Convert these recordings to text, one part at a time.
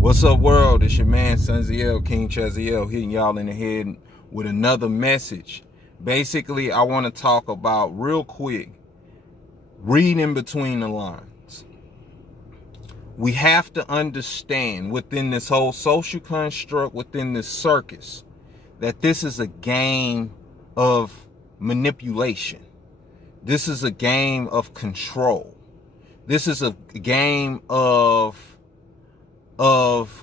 What's up, world? It's your man, Sunziel, King Chaziel, hitting y'all in the head with another message. Basically, I want to talk about, real quick, reading between the lines. We have to understand within this whole social construct, within this circus, that this is a game of manipulation. This is a game of control. This is a game of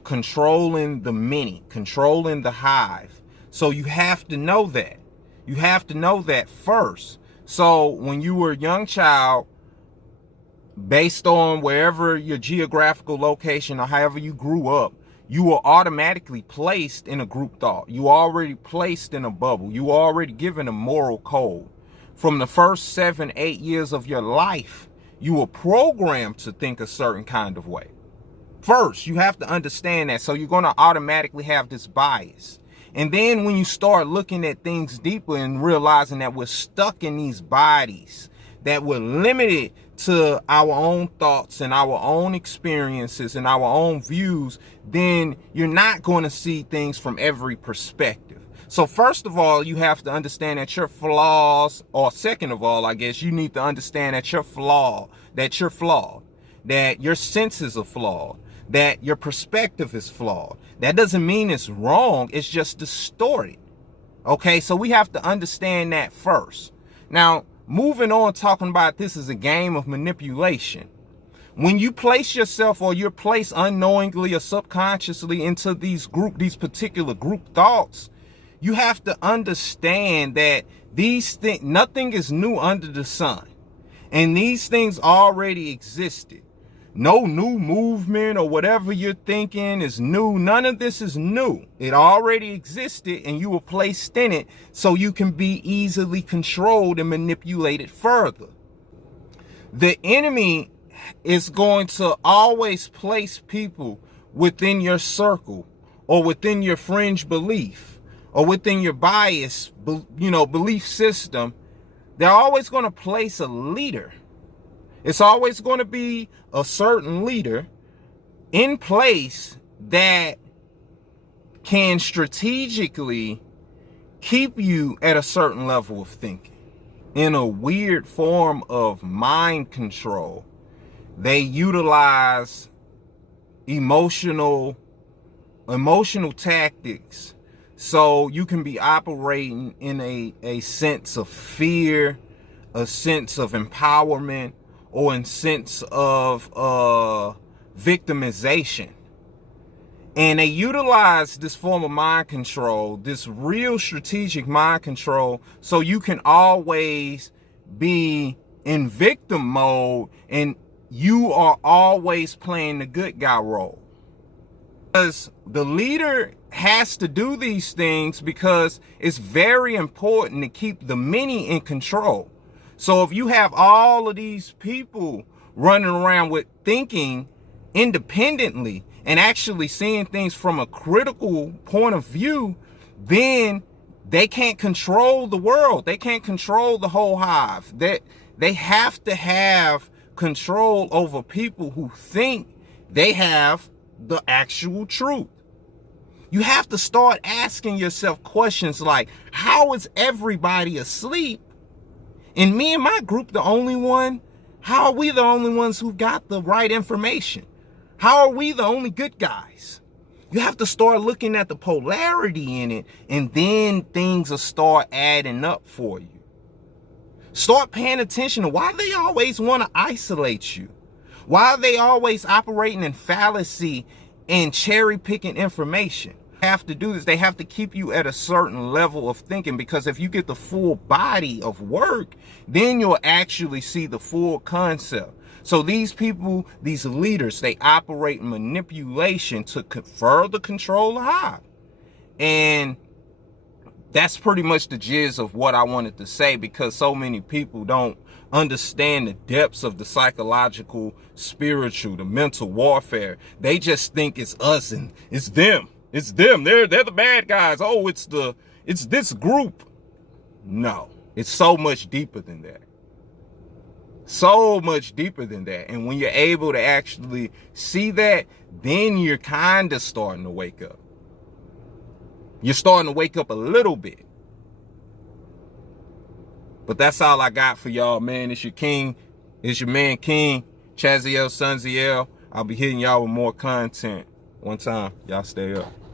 controlling the many, controlling the hive. So you have to know that. You have to know that first. So when you were a young child, based on wherever your geographical location or however you grew up, you were automatically placed in a group thought. You were already placed in a bubble. You were already given a moral code. From the first 7, 8 years of your life, you were programmed to think a certain kind of way. First, you have to understand that. So you're going to automatically have this bias. And then when you start looking at things deeper and realizing that we're stuck in these bodies, that we're limited to our own thoughts and our own experiences and our own views, then you're not going to see things from every perspective. So first of all, you have to understand that your flaws, or second of all, I guess you need to understand that you're flawed, that your senses are flawed, that your perspective is flawed. That doesn't mean it's wrong, it's just distorted. Okay, so we have to understand that first. Now, moving on, talking about this is a game of manipulation. When you place yourself, or you're placed unknowingly or subconsciously into these particular group thoughts, you have to understand that these things, nothing is new under the sun. And these things already existed. No new movement or whatever you're thinking is new. None of this is new. It already existed and you were placed in it so you can be easily controlled and manipulated further. The enemy is going to always place people within your circle or within your fringe belief or within your bias, belief system. They're always going to place a leader. It's always going to be a certain leader in place that can strategically keep you at a certain level of thinking. In a weird form of mind control, they utilize emotional tactics. So you can be operating in a sense of fear, a sense of empowerment, or in sense of victimization. And they utilize this form of mind control, this real strategic mind control, so you can always be in victim mode and you are always playing the good guy role. Because the leader has to do these things because it's very important to keep the many in control. So if you have all of these people running around with thinking independently and actually seeing things from a critical point of view, then they can't control the world. They can't control the whole hive. They have to have control over people who think they have the actual truth. You have to start asking yourself questions like, how is everybody asleep? And me and my group the only one? How are we the only ones who got the right information? How are we the only good guys? You have to start looking at the polarity in it, and then things will start adding up for you. Start paying attention to why they always want to isolate you. Why are they always operating in fallacy and cherry picking information? Have to do this. They have to keep you at a certain level of thinking, because if you get the full body of work, then you'll actually see the full concept. So these people, these leaders, they operate in manipulation to further control the hive. And that's pretty much the gist of what I wanted to say, because so many people don't understand the depths of the psychological, spiritual, the mental warfare. They just think it's us and it's them. It's them. They're the bad guys. Oh, it's this group. No, it's so much deeper than that. So much deeper than that. And when you're able to actually see that, then you're kind of starting to wake up. You're starting to wake up a little bit. But that's all I got for y'all, man. It's your king. It's your man, King. Chaziel Sunziel. I'll be hitting y'all with more content one time. Y'all stay up.